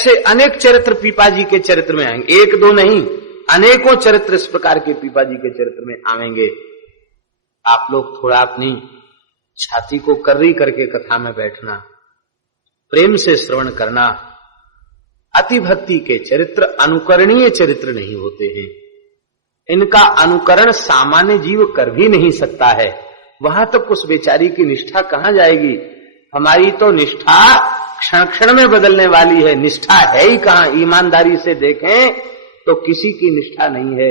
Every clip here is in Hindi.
ऐसे अनेक चरित्र पीपा जी के चरित्र में आएंगे, एक दो नहीं, अनेकों चरित्र इस प्रकार के पीपा जी के चरित्र में आवेंगे। आप लोग थोड़ा अपनी छाती को कर्री करके कथा में बैठना, प्रेम से श्रवण करना। अति भक्ति के चरित्र अनुकरणीय चरित्र नहीं होते हैं, इनका अनुकरण सामान्य जीव कर भी नहीं सकता है। वहां तक उस बेचारी की निष्ठा कहां जाएगी? हमारी तो निष्ठा क्षण क्षण में बदलने वाली है, निष्ठा है ही कहां? ईमानदारी से देखें तो किसी की निष्ठा नहीं है।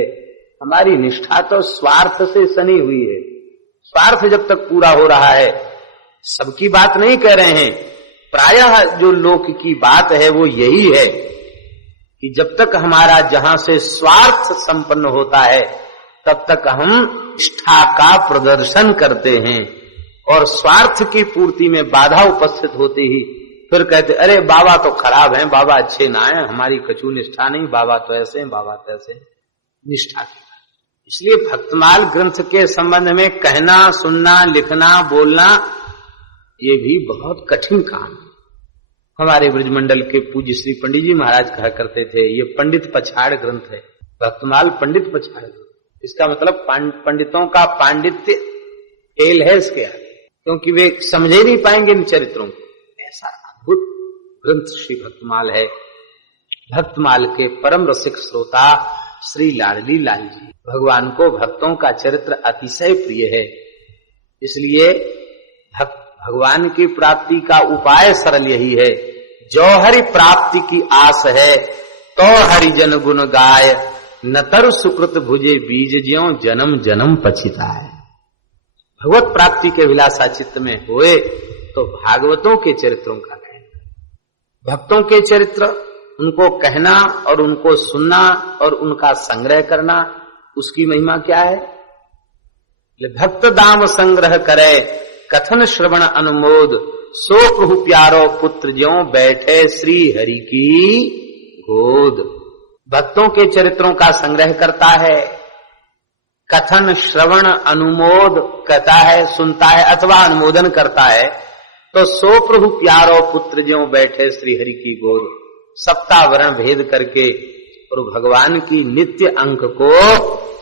हमारी निष्ठा तो स्वार्थ से सनी हुई है। स्वार्थ जब तक पूरा हो रहा है, सबकी बात नहीं कह रहे हैं, प्रायः जो लोक की बात है वो यही है कि जब तक हमारा जहां से स्वार्थ संपन्न होता है तब तक हम निष्ठा का प्रदर्शन करते हैं, और स्वार्थ की पूर्ति में बाधा उपस्थित होती ही फिर कहते अरे बाबा तो खराब हैं, बाबा अच्छे ना है, हमारी कछु निष्ठा नहीं, बाबा तो ऐसे हैं, बाबा तो ऐसे हैं। निष्ठा की बात। इसलिए भक्तमाल ग्रंथ के संबंध में कहना, सुनना, लिखना, बोलना ये भी बहुत कठिन काम है। हमारे ब्रजमंडल के पूज्य श्री पंडित जी महाराज कहा करते थे, ये पंडित पछाड़ ग्रंथ है, भक्तमाल पंडित पछाड़ ग्रंथ। इसका मतलब पंडितों का पांडित्य फेल है इसके आगे, क्योंकि वे समझे नहीं पाएंगे इन चरित्रों को। ऐसा अद्भुत ग्रंथ श्री भक्तमाल है। भक्तमाल के परम रसिक श्रोता श्री लाडली लाल जी, भगवान को भक्तों का चरित्र अतिशय प्रिय है। इसलिए भगवान की प्राप्ति का उपाय सरल यही है, जो हरि प्राप्ति की आस है तो हरि जन गुण गाय, नतर सुकृत भुजे बीज ज्यों जन्म जन्म पछिता है। भगवत प्राप्ति के विलासा चित्त में होए तो भागवतों के चरित्रों का गायन, भक्तों के चरित्र उनको कहना और उनको सुनना और उनका संग्रह करना, उसकी महिमा क्या है? भक्त दाम संग्रह करे कथन श्रवण अनुमोद, सो प्रभु प्यारो पुत्र ज्यों बैठे श्री हरि की गोद। भक्तों के चरित्रों का संग्रह करता है, कथन श्रवण अनुमोद कहता है, सुनता है अथवा अनुमोदन करता है, तो सो प्रभु प्यारो पुत्र ज्यों बैठे श्री हरि की गोद। सप्तावरण भेद करके और भगवान की नित्य अंक को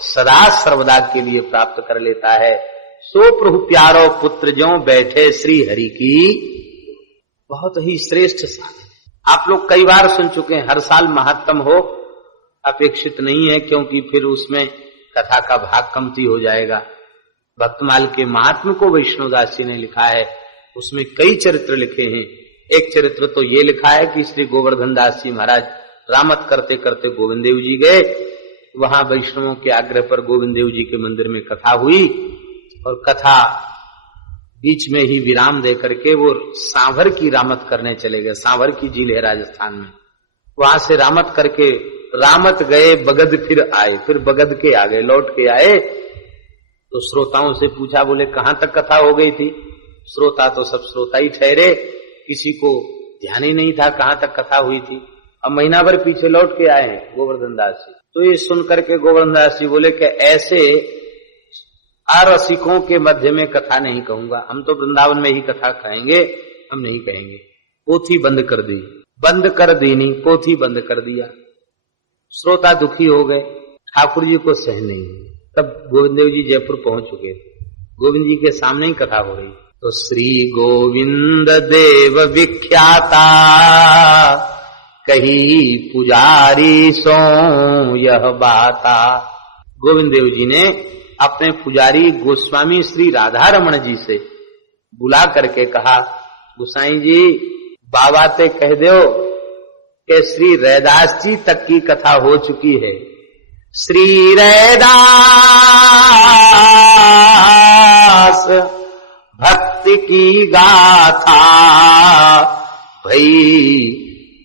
सदा सर्वदा के लिए प्राप्त कर लेता है। सो प्रभु प्यारो पुत्र ज्यों बैठे श्री हरि की, बहुत ही श्रेष्ठ साधन। आप लोग कई बार सुन चुके हैं, हर साल महात्म हो अपेक्षित नहीं है, क्योंकि फिर उसमें कथा का भाग कमती हो जाएगा। भक्तमाल के महात्म को वैष्णोदास जी ने लिखा है, उसमें कई चरित्र लिखे हैं। एक चरित्र तो ये लिखा है कि श्री गोवर्धन दास जी महाराज रामत करते करते गोविंद देव जी गए, वहां वैष्णवों के आग्रह पर गोविंद देव जी के मंदिर में कथा हुई, और कथा बीच में ही विराम दे करके वो सांभर की रामत करने चले गए। सांभर की झील है राजस्थान में, वहां से रामत करके रामत गए, बगद फिर आए, फिर बगद के आगे लौट के आए तो श्रोताओं से पूछा, बोले कहां तक कथा हो गई थी? श्रोता तो सब श्रोता ही ठहरे, किसी को ध्यान ही नहीं था कहां तक कथा हुई थी। अब महीना भर पीछे लौट के आए हैं गोवर्धन दास जी। तो ये सुन करके गोवर्धन दास जी बोले कि ऐसे अरसिकों के मध्य में कथा नहीं कहूंगा, हम तो वृंदावन में ही कथा कहेंगे, हम नहीं कहेंगे। पोथी बंद कर दी, बंद कर देनी, पोथी बंद कर दिया। श्रोता दुखी हो गए, ठाकुर जी को सहन नहीं हुई। तब गोविंद देव जी जयपुर पहुंच चुके थे, गोविंद जी के सामने ही कथा हो रही। तो श्री गोविंद देव विख्याता, कही पुजारी सो यह बाता। गोविंद देव जी ने अपने पुजारी गोस्वामी श्री राधा रमण जी से बुला करके कहा, गोसाई जी बाबा से कह दो कि श्री रैदास जी तक की कथा हो चुकी है। श्री रैदास भक्ति की गाथा, भई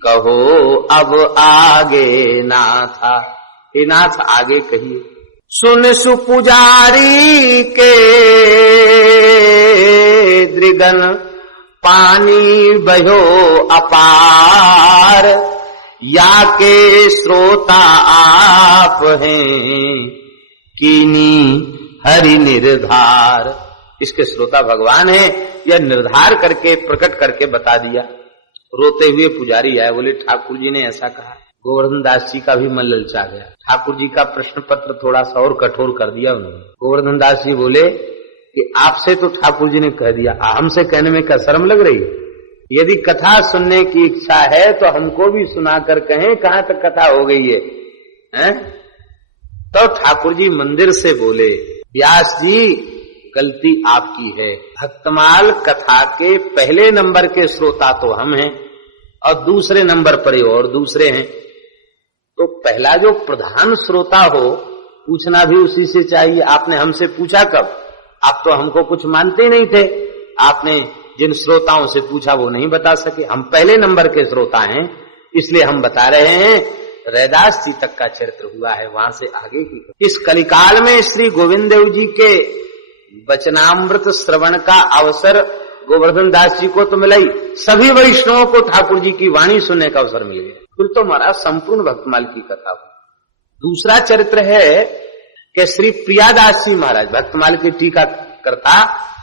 कहो अब आगे नाथा। हे नाथ आगे कहिए। सुन सुपुजारी के दृगन, पानी बहो अपार, या के श्रोता आप हैं, कीनी हरि निर्धार। इसके श्रोता भगवान है, यह निर्धार करके प्रकट करके बता दिया। रोते हुए पुजारी आए, बोले ठाकुर जी ने ऐसा कहा। गोवर्धन दास जी का भी मन ललचा गया। ठाकुर जी का प्रश्न पत्र थोड़ा सा और कठोर कर दिया उन्होंने। गोवर्धन दास जी बोले कि आपसे तो ठाकुर जी ने कह दिया, हमसे कहने में क्या शर्म लग रही है? यदि कथा सुनने की इच्छा है तो हमको भी सुनाकर कहें, कहां तक कथा हो गई है, हैं? तो ठाकुर जी मंदिर से बोले, व्यास जी गलती आपकी है। भक्तमाल कथा के पहले नंबर के श्रोता तो हम हैं और दूसरे नंबर पर और दूसरे हैं। तो पहला जो प्रधान श्रोता हो पूछना भी उसी से चाहिए। आपने हमसे पूछा कब? आप तो हमको कुछ मानते नहीं थे। आपने जिन श्रोताओं से पूछा वो नहीं बता सके। हम पहले नंबर के श्रोता हैं, इसलिए हम बता रहे हैं। रैदास जी तक का चरित्र हुआ है, वहां से आगे की। इस कलिकाल में श्री गोविंद देव जी के वचनामृत श्रवण का अवसर गोवर्धन दास जी को तो मिला ही, सभी वैष्णवों को ठाकुर जी की वाणी सुनने का अवसर मिल गया। फिर तो महाराज संपूर्ण भक्तमाल की कथा हुई। दूसरा चरित्र है कि श्री प्रियादास जी महाराज, भक्तमाल की टीका करता,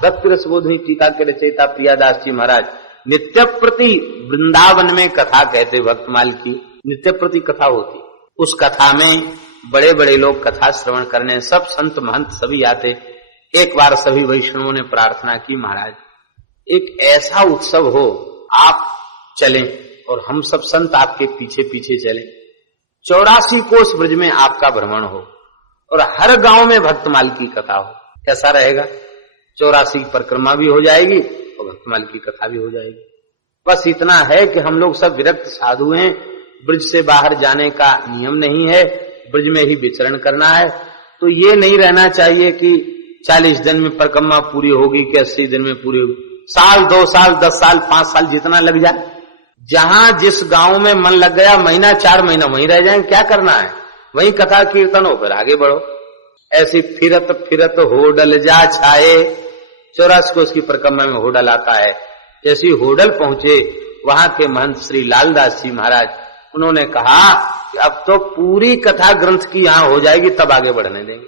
भक्ति रसबोधनी टीका के रचयिता प्रियादास जी महाराज नित्य प्रति वृंदावन में कथा कहते। भक्तमाल की नित्य प्रति कथा होती। उस कथा में बड़े बड़े लोग कथा श्रवण करने, सब संत महंत सभी आते। एक बार सभी वैष्णवों ने प्रार्थना की, महाराज एक ऐसा उत्सव हो, आप चलें और हम सब संत आपके पीछे पीछे चलें। 84 कोस ब्रज में आपका भ्रमण हो और हर गांव में भक्तमाल की कथा हो। कैसा रहेगा? 84 परिक्रमा भी हो जाएगी और भक्तमाल की कथा भी हो जाएगी। बस इतना है कि हम लोग सब विरक्त साधु हैं, ब्रज से बाहर जाने का नियम नहीं है, ब्रज में ही विचरण करना है। तो ये नहीं रहना चाहिए कि 40 दिन में परिक्रमा पूरी होगी कि 80 दिन में पूरी होगी। साल, 2 साल, 10 साल, 5 साल जितना लग जाए। जहां जिस गांव में मन लग गया, महीना 4 महीना वहीं रह जाए, क्या करना है? वहीं कथा कीर्तन हो, फिर आगे बढ़ो। ऐसी फिरत फिरत होडल जा छाए, 84 कोस की परिक्रमा में होडल आता है। जैसे होडल पहुंचे, वहां के महंत श्री लालदास जी महाराज, उन्होंने कहा कि अब तो पूरी कथा ग्रंथ की यहां हो जाएगी, तब आगे बढ़ने देंगे।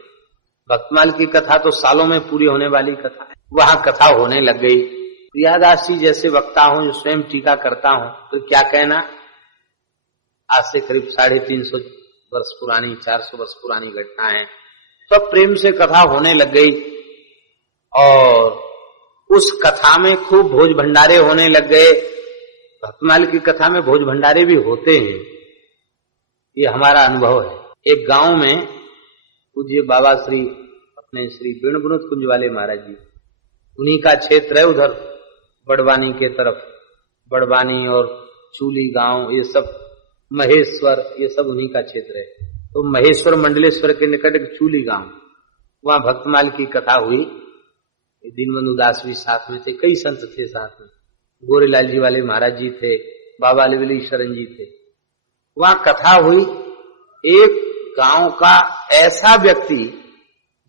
भक्तमाल की कथा तो सालों में पूरी होने वाली कथा है, वहां कथा होने लग गई। प्रियादास जी जैसे वक्ता हूं, जो स्वयं टीका करता हूं, तो क्या कहना। आज से करीब 350 वर्ष पुरानी, 400 वर्ष पुरानी घटना है। सब प्रेम से कथा होने लग गई और उस कथा में खूब भोज भंडारे होने लग गए। भक्तमाल की कथा में भोज भंडारे भी होते हैं, ये हमारा अनुभव है। एक गांव में पूज्य बाबा श्री अपने श्री वेणु विनोद कुंज वाले महाराज जी, उन्हीं का क्षेत्र है उधर बड़वानी के तरफ। बड़वानी और चूली गांव, ये सब महेश्वर, ये सब उन्हीं का क्षेत्र है। तो महेश्वर मंडलेश्वर के निकट एक चूली गांव, वहां भक्तमाल की कथा हुई। दीनबंधु दास भी साथ में थे, कई संत थे साथ में, गोरेलाल जी वाले महाराज जी थे, बाबा लेवली शरण जी थे। वहां कथा हुई। एक गांव का ऐसा व्यक्ति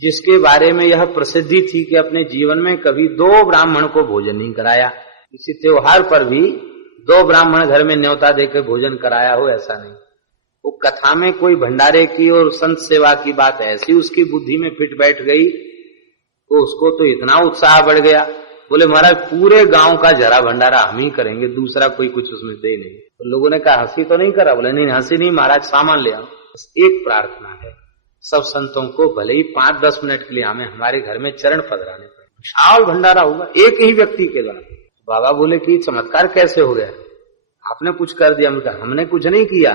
जिसके बारे में यह प्रसिद्धि थी कि अपने जीवन में कभी 2 ब्राह्मण को भोजन नहीं कराया, किसी त्योहार पर भी 2 ब्राह्मण घर में न्योता देकर भोजन कराया हो, ऐसा नहीं। वो कथा में कोई भंडारे की और संत सेवा की बात ऐसी उसकी बुद्धि में फिट बैठ गई, तो उसको तो इतना उत्साह बढ़ गया, बोले महाराज पूरे गांव का जरा भंडारा हम ही करेंगे, दूसरा कोई कुछ उसमें दे नहीं। तो लोगों ने कहा हंसी तो नहीं करा? बोले नहीं हंसी नहीं महाराज, सामान ले आओ। बस एक प्रार्थना है, सब संतों को भले ही 5-10 मिनट के लिए हमें हमारे घर में चरण पधराने पड़े, विशाल भंडारा होगा एक ही व्यक्ति के द्वारा। बाबा बोले कि चमत्कार कैसे हो गया? आपने कुछ कर दिया? हमने कुछ नहीं किया,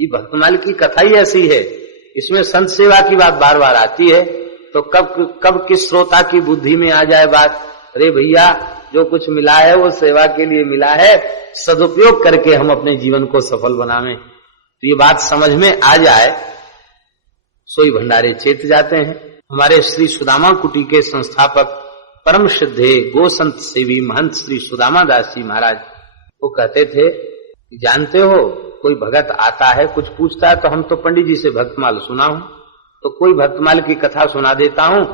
ये भक्तमाल की कथा ही ऐसी है, इसमें संत सेवा की बात बार बार आती है। तो कब किस श्रोता की बुद्धि में आ जाए बात, अरे भैया जो कुछ मिला है वो सेवा के लिए मिला है, सदुपयोग करके हम अपने जीवन को सफल बनावें, तो ये बात समझ में आ जाए, सोई भंडारे चेत जाते हैं। हमारे श्री सुदामा कुटी के संस्थापक परम श्रद्धेय गो संत सेवी महंत श्री सुदामा दास जी महाराज वो कहते थे, जानते हो कोई भगत आता है कुछ पूछता है तो हम तो पंडित जी से भक्तमाल सुना हूं, तो कोई भक्तमाल की कथा सुना देता हूं,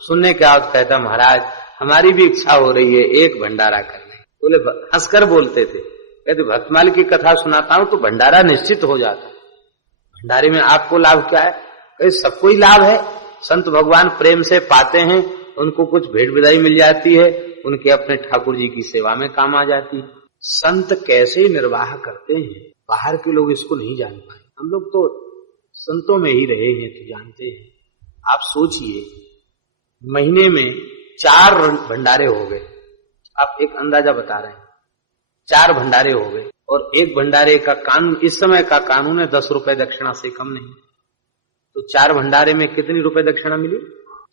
सुनने के बाद कहता महाराज हमारी भी इच्छा हो रही है एक भंडारा करने। बोले हंसकर बोलते थे, कहते भक्तमाल की कथा सुनाता हूं तो भंडारा निश्चित हो जाता है। भंडारे में आपको लाभ क्या है? कहते सबको ही लाभ है, संत भगवान प्रेम से पाते हैं, उनको कुछ भेंट विदाई मिल जाती है, उनके अपने ठाकुर जी की सेवा में काम आ जाती है। संत कैसे निर्वाह करते हैं, बाहर के लोग इसको नहीं जान पाए। हम लोग तो संतों में ही रहे हैं तो जानते हैं। आप सोचिए, महीने में 4 भंडारे हो गए, आप एक अंदाजा बता रहे हैं, 4 भंडारे हो गए, और एक भंडारे का कानून, इस समय का कानून है 10 रुपए दक्षिणा से कम नहीं। तो 4 भंडारे में कितनी रुपए दक्षिणा मिली?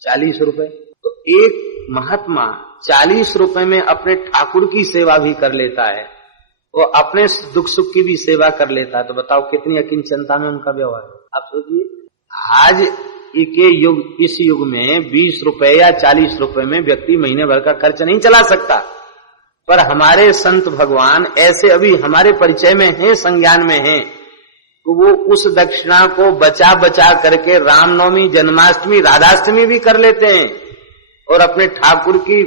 40 रुपए। तो एक महात्मा 40 रुपए में अपने ठाकुर की सेवा भी कर लेता है, वो अपने दुख सुख की भी सेवा कर लेता है, तो बताओ कितनी अकिंचनता में उनका व्यवहार है। आप सोचिए, आज के युग, इस युग में 20 रुपए या 40 रुपए में व्यक्ति महीने भर का खर्च नहीं चला सकता, पर हमारे संत भगवान ऐसे अभी हमारे परिचय में हैं, संज्ञान में हैं, तो वो उस दक्षिणा को बचा बचा करके रामनवमी, जन्माष्टमी, राधाष्टमी भी कर लेते हैं, और अपने ठाकुर की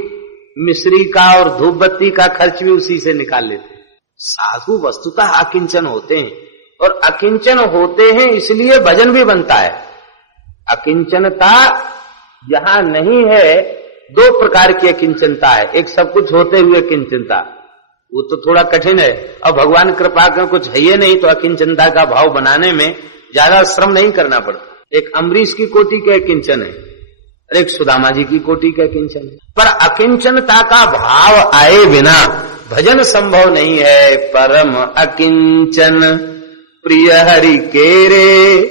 मिश्री का और धूप बत्ती का खर्च भी उसी से निकाल लेते हैं। साधु वस्तुतः अकिंचन होते हैं, और अकिंचन होते हैं इसलिए भजन भी बनता है। अकिंचनता जहां नहीं है, 2 प्रकार की अकिंचनता है। एक सब कुछ होते हुए किंचनता, वो तो थोड़ा कठिन है, और भगवान कृपा का कुछ है ही नहीं, तो अकिंचनता का भाव बनाने में ज्यादा श्रम नहीं करना पड़ता। एक अम्बरीश की कोटि के किंचन है, एक सुदामा जी की कोटि का किंचन है, पर अकिंचनता का भाव आए बिना भजन संभव नहीं है। परम अकिंचन प्रिय हरि के रे,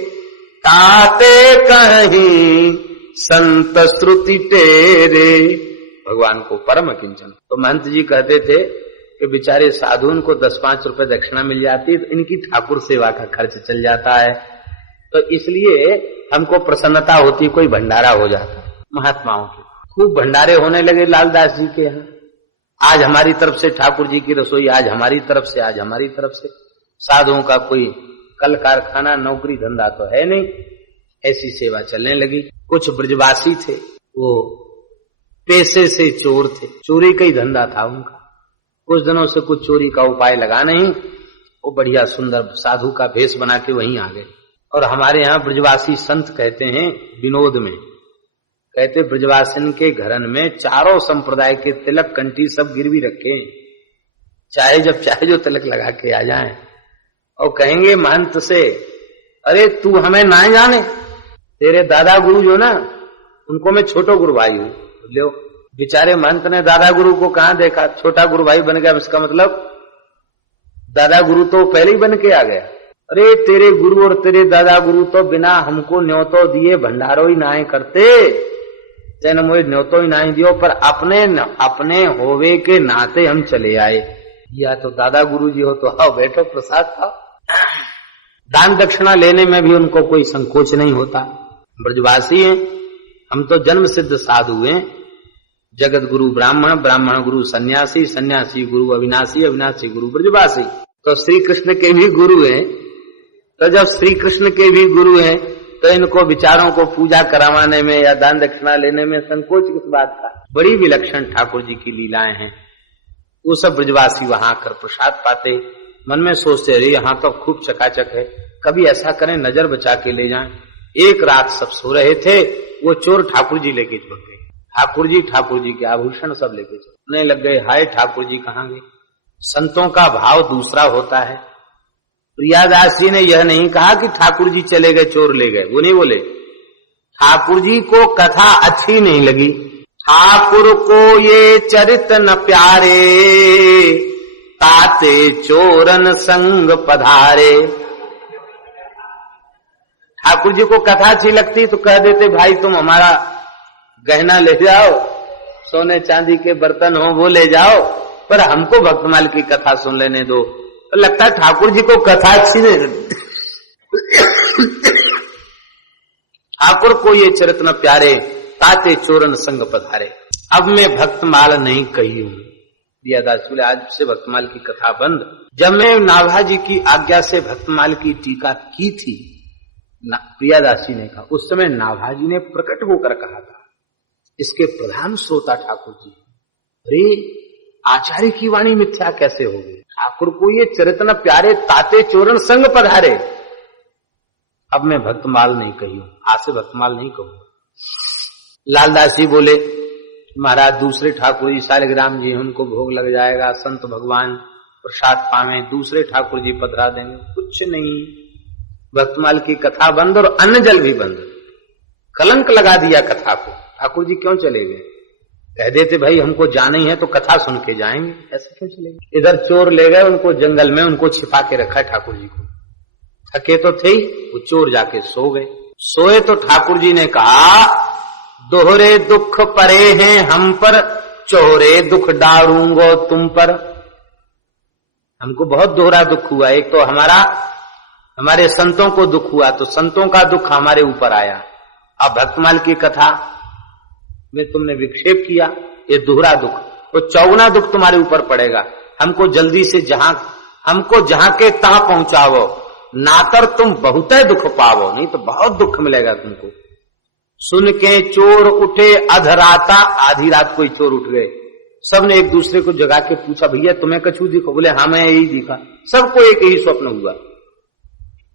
ताते कहीं संत श्रुति तेरे। भगवान को परम अकिंचन। तो महंत जी कहते थे कि बेचारे साधुओं को 10-5 रुपए दक्षिणा मिल जाती है, तो इनकी ठाकुर सेवा का खर्च चल जाता है, तो इसलिए हमको प्रसन्नता होती, कोई भंडारा हो जाता। महात्माओं के खूब भंडारे होने लगे लालदास जी के यहाँ। आज हमारी तरफ से ठाकुर जी की रसोई, आज हमारी तरफ से, आज हमारी तरफ से। साधुओं का कोई कल कारखाना, नौकरी धंधा तो है नहीं, ऐसी सेवा चलने लगी। कुछ ब्रजवासी थे, वो पैसे से चोर थे, चोरी का ही धंधा था उनका। कुछ दिनों से कुछ चोरी का उपाय लगा नहीं, वो बढ़िया सुंदर साधु का भेष बना के वहीं आ गए। और हमारे यहाँ ब्रजवासी संत कहते हैं, विनोद में कहते, ब्रजवासिन के घरन में चारों संप्रदाय के तिलक कंठी सब गिरवी रखे, चाहे जब चाहे जो तिलक लगा के आ जाएं, और कहेंगे महंत से, अरे तू हमें ना जाने, तेरे दादा गुरु जो ना, उनको मैं छोटो गुरु भाई हूं। लो, बेचारे महंत ने दादा गुरु को कहां देखा, छोटा गुरु भाई बन गया। इसका मतलब दादा गुरु तो पहले ही बन के आ गया। अरे तेरे गुरु और तेरे दादा गुरु तो बिना हमको न्योतो दिए भंडारो ही नाए करते, तेन मोए न्योतो ही नाई दियो, पर अपने होवे के नाते हम चले आए। या तो दादा गुरु जी हो तो आओ बैठो, प्रसाद खाओ। दान दक्षिणा लेने में भी उनको कोई संकोच नहीं होता। ब्रजवासी हैं, हम तो जन्म सिद्ध साधु हैं। जगत गुरु ब्राह्मण, ब्राह्मण गुरु सन्यासी, सन्यासी गुरु अविनाशी, अविनाशी गुरु ब्रजवासी। तो श्री कृष्ण के भी गुरु हैं। तो जब श्री कृष्ण के भी गुरु हैं, तो इनको विचारों को पूजा करवाने में या दान दक्षिणा लेने में संकोच किस बात का। बड़ी विलक्षण ठाकुर जी की लीलाएं हैं। वो सब ब्रजवासी वहां आकर प्रसाद पाते, मन में सोचते, अरे यहाँ तो खूब चकाचक है, कभी ऐसा करें नजर बचा के ले जाएं। एक रात सब सो रहे थे, वो चोर ठाकुर जी लेके चल गए। ठाकुर जी के आभूषण सब लेके चलने लग गए। हाय ठाकुर जी कहाँ गए। संतों का भाव दूसरा होता है। प्रियादास जी ने यह नहीं कहा कि ठाकुर जी चले गए चोर ले गए, वो नहीं बोले। ठाकुर जी को कथा अच्छी नहीं लगी। ठाकुर को ये चरित न प्यारे, ताते चोरन संग पधारे। ठाकुर जी को कथा अच्छी लगती तो कह देते, भाई तुम हमारा गहना ले जाओ, सोने चांदी के बर्तन हो वो ले जाओ, पर हमको भक्तमाल की कथा सुन लेने दो। तो लगता है ठाकुर जी को कथा अच्छी नहीं लगती। ठाकुर को ये चरित न प्यारे, ताते चोरन संग पधारे। अब मैं भक्तमाल नहीं कही हूं। प्रियादास बोले, आज से भक्तमाल की कथा बंद। जब मैं नाभा जी की आज्ञा से भक्तमाल की टीका की थी, प्रियादास जी ने कहा, उस समय नाभा जी ने प्रकट होकर कहा था। इसके प्रधान श्रोता ठाकुर जी। अरे आचार्य की वाणी मिथ्या कैसे होगी। ठाकुर को ये चरित न प्यारे, ताते चोरन संग पधारे। अब मैं भक्तमाल नहीं कही हूं, आज से भक्तमाल नहीं कहूंगा। लालदास जी बोले, महाराज दूसरे ठाकुर जी शालिग्राम जी, उनको भोग लग जाएगा, संत भगवान प्रसाद पावे, दूसरे ठाकुर जी पधरा देंगे, कुछ नहीं। भक्तमाल की कथा बंद और अन्न जल भी बंद। कलंक लगा दिया कथा को। ठाकुर जी क्यों चले गए? कह देते भाई हमको जाना ही है तो कथा सुन के जाएंगे, ऐसे क्यों चले गए? इधर चोर ले गए उनको जंगल में, उनको छिपा के रखा है ठाकुर जी को। थके तो थे ही, वो चोर जाके सो गए। सोए तो ठाकुर जी ने कहा, दोहरे दुख परे हैं हम पर, चोरे दुख डारूंगो तुम पर। हमको बहुत दोहरा दुख हुआ। एक तो हमारे संतों को दुख हुआ, तो संतों का दुख हमारे ऊपर आया। अब भक्तमाल की कथा में तुमने विक्षेप किया, ये दोहरा दुख, तो चौगुना दुख तुम्हारे ऊपर पड़ेगा। हमको जल्दी से हमको जहां के तहां पहुंचावो, नातर तुम बहुत दुख पावो, नहीं तो बहुत दुख मिलेगा तुमको। सुन के चोर उठे अधराता, आधी रात कोई चोर उठ गए। सबने एक दूसरे को जगा के पूछा, भैया तुम्हें कछु दिखो? बोले हाँ मैं यही दिखा। सबको एक ही स्वप्न हुआ।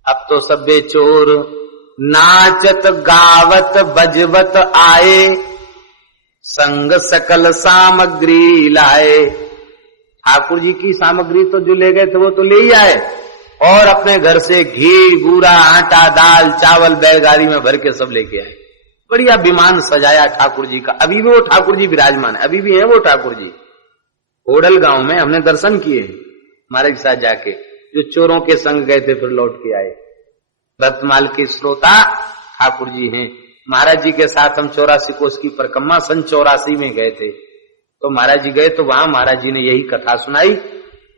अब तो सबे चोर नाचत गावत बजवत आए, संग सकल सामग्री लाए। ठाकुर जी की सामग्री तो जो ले गए थे वो तो ले ही आए, और अपने घर से घी बूरा आटा दाल चावल बैलगाड़ी में भर के सब लेके आए। बढ़िया विमान सजाया ठाकुर जी का। अभी भी वो ठाकुर जी विराजमान है, अभी भी है वो ठाकुर जी। ओडल गांव में हमने दर्शन किए महाराज के साथ जाके, जो चोरों के संग गए थे फिर लौट के आए। भक्तमाल के श्रोता ठाकुर जी हैं। महाराज जी के साथ हम 84 कोस की परिक्रमा सन 84 में गए थे। तो महाराज जी गए तो वहां महाराज जी ने यही कथा सुनाई,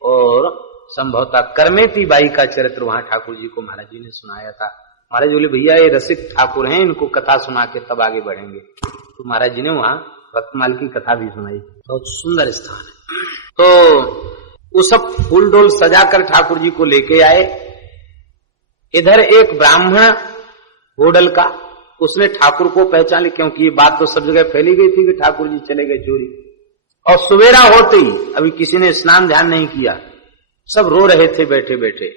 और संभवतः करमेती बाई का चरित्र वहां ठाकुर जी को महाराज जी ने सुनाया था। महाराज बोले भैया ये रसिक ठाकुर हैं, इनको कथा सुना के तब आगे बढ़ेंगे। तो महाराज जी ने वहां भक्तमाल की कथा भी सुनाई। बहुत सुंदर स्थान है। तो वो सब फूल डोल सजा कर ठाकुर जी को लेके आए। इधर एक ब्राह्मण होडल का, उसने ठाकुर को पहचान लिया, क्योंकि ये बात तो सब जगह फैली गई थी कि ठाकुर जी चले गए चोरी। और सवेरा होते ही, अभी किसी ने स्नान ध्यान नहीं किया, सब रो रहे थे बैठे बैठे।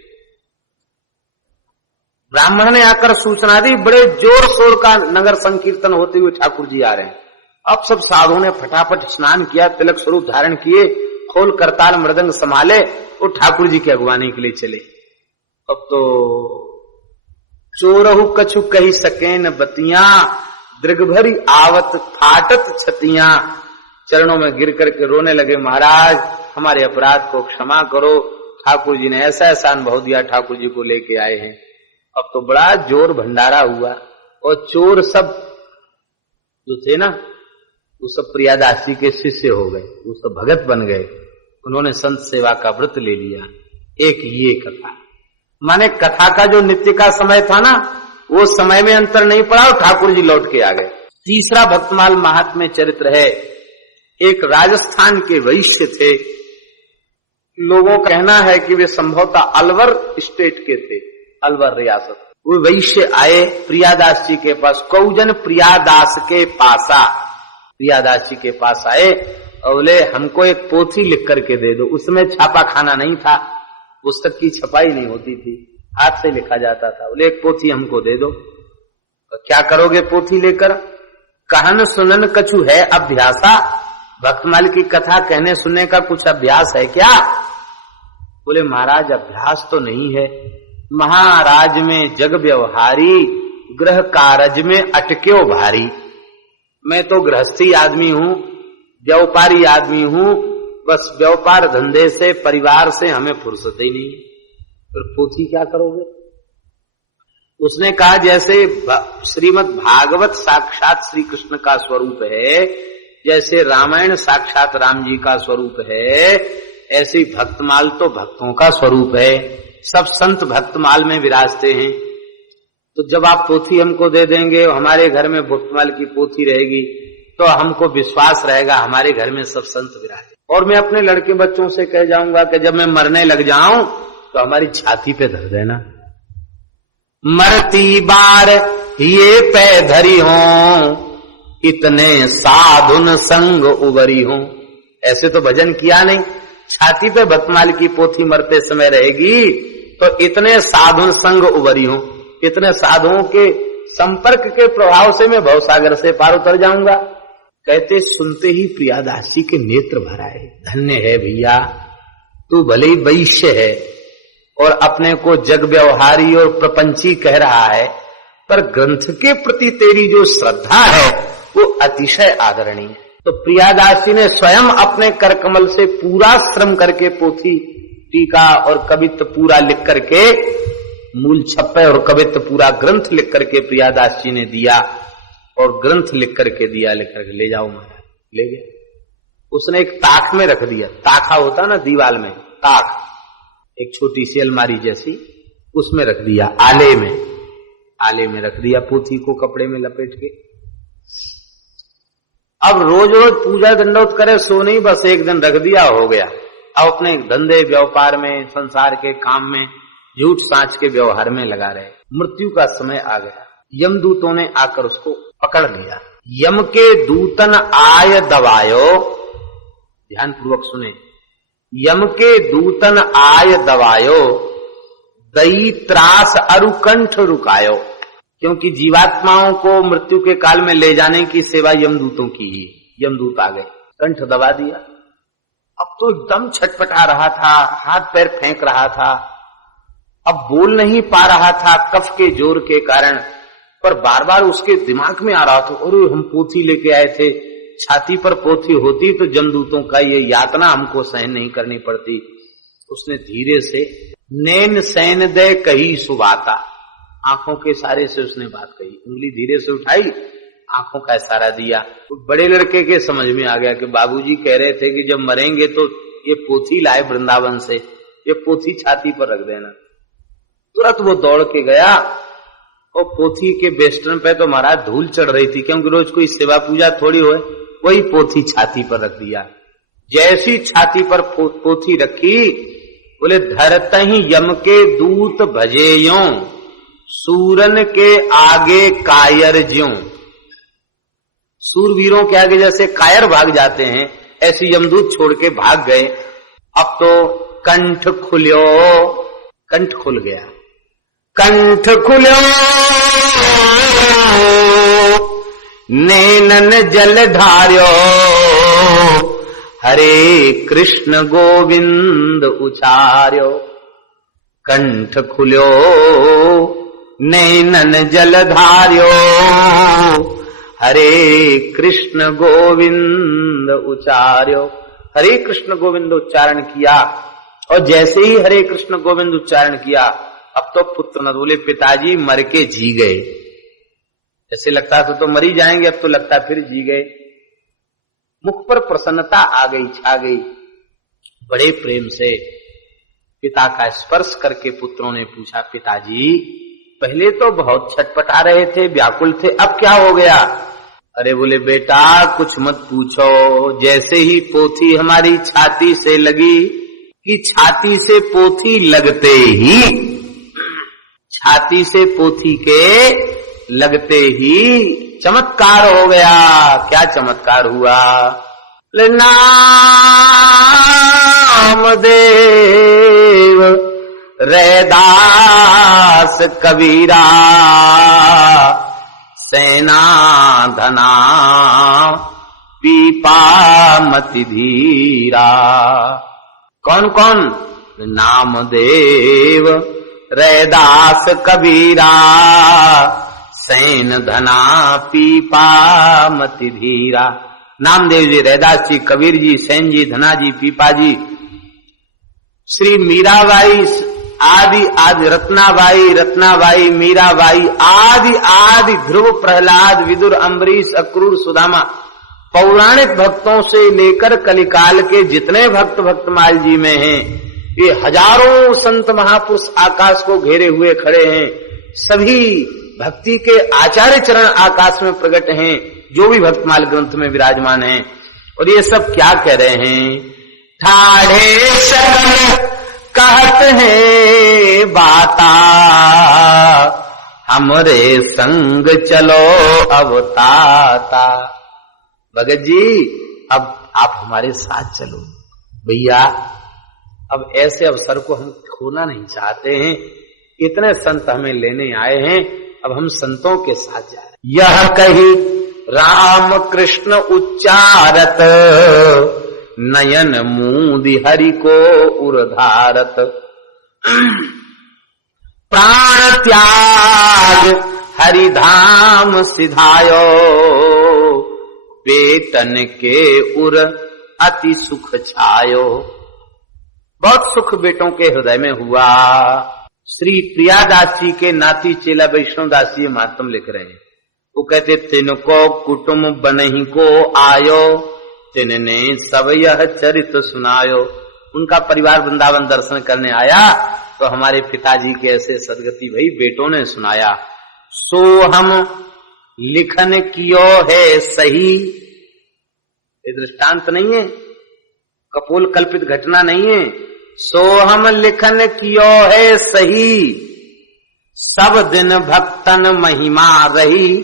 ब्राह्मण ने आकर सूचना दी, बड़े जोर शोर का नगर संकीर्तन होते हुए ठाकुर जी आ रहे हैं। अब सब साधुओं ने फटाफट स्नान किया, तिलक स्वरूप धारण किए, खोल करताल मृदंग संभाले और ठाकुर जी की अगुवानी के लिए चले। अब तो चोरहु कछु कही सके न बतियां, दृग भरी आवत फाटत छतियां। चरणों में गिर करके रोने लगे, महाराज हमारे अपराध को क्षमा करो। ठाकुर जी ने ऐसा ऐसा अनुभव दिया, ठाकुर जी को लेके आए हैं। अब तो बड़ा जोर भंडारा हुआ, और चोर सब जो थे ना, वो सब प्रियादास जी के शिष्य हो गए, वो सब भगत बन गए। उन्होंने संत सेवा का व्रत ले लिया। एक ये कथा, माने कथा का जो नित्य का समय था ना, वो समय में अंतर नहीं पड़ा और ठाकुर जी लौट के आ गए। तीसरा भक्तमाल महात्म्य चरित्र है। एक राजस्थान के वैश्य थे। लोगों का कहना है कि वे संभवतः अलवर स्टेट के थे, अलवर रियासत। वो वैश्य आए प्रियादास जी के पास, कौजन प्रियादास के पासा। प्रियादास जी के पास आए और बोले हमको एक पोथी लिख करके दे दो। उसमें छापा खाना नहीं था, पुस्तक की छपाई नहीं होती थी, हाथ से लिखा जाता था। बोले एक पोथी हमको दे दो। तो क्या करोगे पोथी लेकर? कहन सुनन कछु है अभ्यासा। भक्तमाल की कथा कहने सुनने का कुछ अभ्यास है क्या? बोले महाराज अभ्यास तो नहीं है, महाराज में जग व्यवहारी, गृह कारज में अटक्यो भारी। मैं तो गृहस्थी आदमी हूं, व्यापारी आदमी हूं, बस व्यापार धंधे से परिवार से हमें फुर्सत ही नहीं, फिर पोथी क्या करोगे? उसने कहा जैसे श्रीमद् भागवत साक्षात श्री कृष्ण का स्वरूप है, जैसे रामायण साक्षात राम जी का स्वरूप है, ऐसे भक्तमाल तो भक्तों का स्वरूप है। सब संत भक्तमाल में विराजते हैं। तो जब आप पोथी हमको दे देंगे, हमारे घर में भक्तमाल की पोथी रहेगी, तो हमको विश्वास रहेगा हमारे घर में सब संत विराजे। और मैं अपने लड़के बच्चों से कह जाऊंगा कि जब मैं मरने लग जाऊं तो हमारी छाती पे धर देना, मरती बार ये पे धरी हो, इतने साधुन संग उबरी हो। ऐसे तो भजन किया नहीं, छाती पे भक्तमाल की पोथी मरते समय रहेगी तो इतने साधुन संग उबरी हो, इतने साधुओं के संपर्क के प्रभाव से मैं भवसागर से पार उतर जाऊंगा। कहते सुनते ही प्रियादास जी के नेत्र भर आए। धन्य है भैया, तू भले ही वैश्य है और अपने को जग व्यवहारी और प्रपंची कह रहा है, पर ग्रंथ के प्रति तेरी जो श्रद्धा है वो अतिशय आदरणीय है। तो प्रियादास जी ने स्वयं अपने करकमल से पूरा श्रम करके पोथी, टीका और कवित्त पूरा लिख करके, मूल छप्पे और कवित्त पूरा ग्रंथ लिख करके प्रियादास जी ने दिया, और ग्रंथ लिख करके दिया, लिख करके ले जाओ महाराज, ले गया। उसने एक ताक में रख दिया, ताखा होता ना दीवाल में, ताक, एक छोटी सी अलमारी जैसी, उसमें रख दिया, आले में रख दिया पोथी को कपड़े में लपेट के। अब रोज रोज पूजा दंडोत करे सो नहीं, बस एक दिन रख दिया, हो गया। अब अपने धंधे व्यापार में, संसार के काम में, झूठ सांच के व्यवहार में लगा रहे। मृत्यु का समय आ गया, यमदूतों ने आकर उसको पकड़ लिया। यम के दूतन आय दवायो, ध्यान पूर्वक सुने, यम के दूतन आय दवायो, दई त्रास अरुकंठ रुकायो। क्योंकि जीवात्माओं को मृत्यु के काल में ले जाने की सेवा यमदूतों की ही। यमदूत आ गए, कंठ दबा दिया। अब तो एकदम छटपटा रहा था, हाथ पैर फेंक रहा था, अब बोल नहीं पा रहा था कफ के जोर के कारण, पर बार बार उसके दिमाग में आ रहा था, अरे हम पोथी लेके आए थे, छाती पर पोथी होती तो जमदूतों का ये यातना हमको सहन नहीं करनी पड़ती। उसने धीरे से नैन सैन दे कही सुबाता, आंखों के सारे से उसने बात कही, उंगली धीरे से उठाई, आंखों का इशारा दिया। तो बड़े लड़के के समझ में आ गया कि बाबूजी कह रहे थे कि जब मरेंगे तो ये पोथी लाए वृंदावन से, ये पोथी छाती पर रख देना। तुरंत वो दौड़ के गया और पोथी के बेस्टन पे तो महाराज धूल चढ़ रही थी, क्योंकि रोज कोई सेवा पूजा थोड़ी हो, वही पोथी छाती पर रख दिया। जैसी छाती पर पोथी रखी, बोले धरत ही यम के दूत भजेयों, सूरन के आगे कायर ज्यों। सूरवीरों के आगे जैसे कायर भाग जाते हैं, ऐसे यमदूत छोड़ के भाग गए। अब तो कंठ खुल्यो, कंठ खुल गया, कंठ खुल्यो नैनन जल धार्यो, हरे कृष्ण गोविंद उचार्यो। कंठ खुल्यो नैनन जल धार्यो, हरे कृष्ण गोविंद उचार्यो। हरे कृष्ण गोविंद उच्चारण किया, और जैसे ही हरे कृष्ण गोविंद उच्चारण किया, अब तो पुत्र न बोले पिताजी मर के जी गए। जैसे लगता था तो मरी जाएंगे, अब तो लगता फिर जी गए। मुख पर प्रसन्नता आ गई, छा गई। बड़े प्रेम से पिता का स्पर्श करके पुत्रों ने पूछा, पिताजी पहले तो बहुत छटपटा रहे थे, व्याकुल थे, अब क्या हो गया? अरे बोले बेटा कुछ मत पूछो, जैसे ही पोथी हमारी छाती से लगी, कि छाती से पोथी लगते ही, छाती से पोथी के लगते ही चमत्कार हो गया। क्या चमत्कार हुआ? नाम देव रैदास कबीरा, सेना धना पीपा मति धीरा। कौन कौन? नामदेव रैदास कबीरा, सैन धना पीपा मति धीरा। नामदेव जी, रैदास जी, कबीर जी, सैन जी, धना जी, पीपा जी, श्री मीराबाई आदि आदि, रत्नाबाई, मीराबाई आदि आदि, ध्रुव, प्रहलाद, विदुर, अम्बरीश, अक्रूर, सुदामा, पौराणिक भक्तों से लेकर कलिकाल के जितने भक्त भक्तमाल जी में हैं, ये हजारों संत महापुरुष आकाश को घेरे हुए खड़े हैं। सभी भक्ति के आचार्य चरण आकाश में प्रकट हैं, जो भी भक्तमाल ग्रंथ में विराजमान हैं। और ये सब क्या कह रहे हैं? ठाढ़े शरण कहत है बाता, हमरे संग चलो अवताता। भगत जी अब आप हमारे साथ चलो भैया, अब ऐसे अवसर को हम खोना नहीं चाहते हैं। इतने संत हमें लेने आए हैं, अब हम संतों के साथ जा रहे हैं। यह कही राम कृष्ण उच्चारत, नयन मूंदि हरि को उर्धारत। प्राण त्याग हरिधाम सिधायो, बेतन के उर अति सुख छायो। बहुत सुख बेटों के हृदय में हुआ। श्री प्रियादास जी के नाती चेला वैष्णवदास जी महात्म लिख रहे हैं। वो कहते तिनको कुटुंब बनहि को आयो, तिनने सब यह चरित सुनायो। उनका परिवार वृंदावन दर्शन करने आया तो हमारे पिताजी के ऐसे सदगति भई बेटों ने सुनाया। सो हम लिखन कियो है सही, ये दृष्टांत नहीं है, कपोल कल्पित घटना नहीं है। सो हम लिखन कियो है सही, सब दिन भक्तन महिमा रही।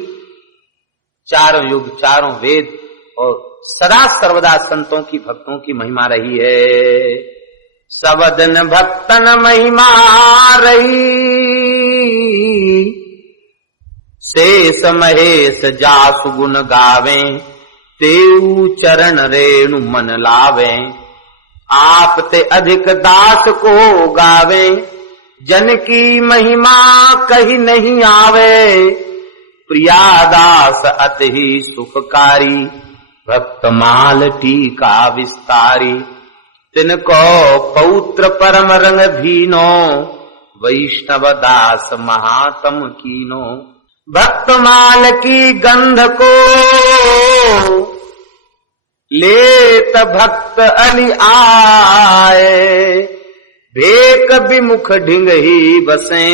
चारों युग चारों वेद और सदा सर्वदा संतों की भक्तों की महिमा रही है। सब दिन भक्तन महिमा रही, शेष महेश जासु गुण गावे, तेऊ चरण रेणु मन लावे। आप ते अधिक दास को गावे, जन की महिमा कही नहीं आवे। प्रियादास अति ही सुखकारी, भक्तमाल टीका विस्तारी। तिनको पौत्र परम रंग भीनो, वैष्णव दास महातम कीनो। भक्तमाल की गंध को लेत भक्त अली आए, भेक विमुख ढिंग ही बसे,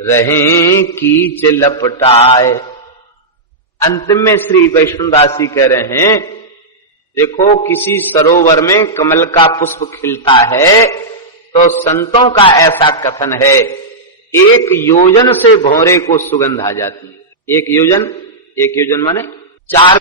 रहे कीच लपटाए। अंत में श्री वैष्णवदास जी कह रहे हैं, देखो किसी सरोवर में कमल का पुष्प खिलता है तो संतों का ऐसा कथन है, 1 योजन से भौरे को सुगंध आ जाती है। 1 योजन माने 4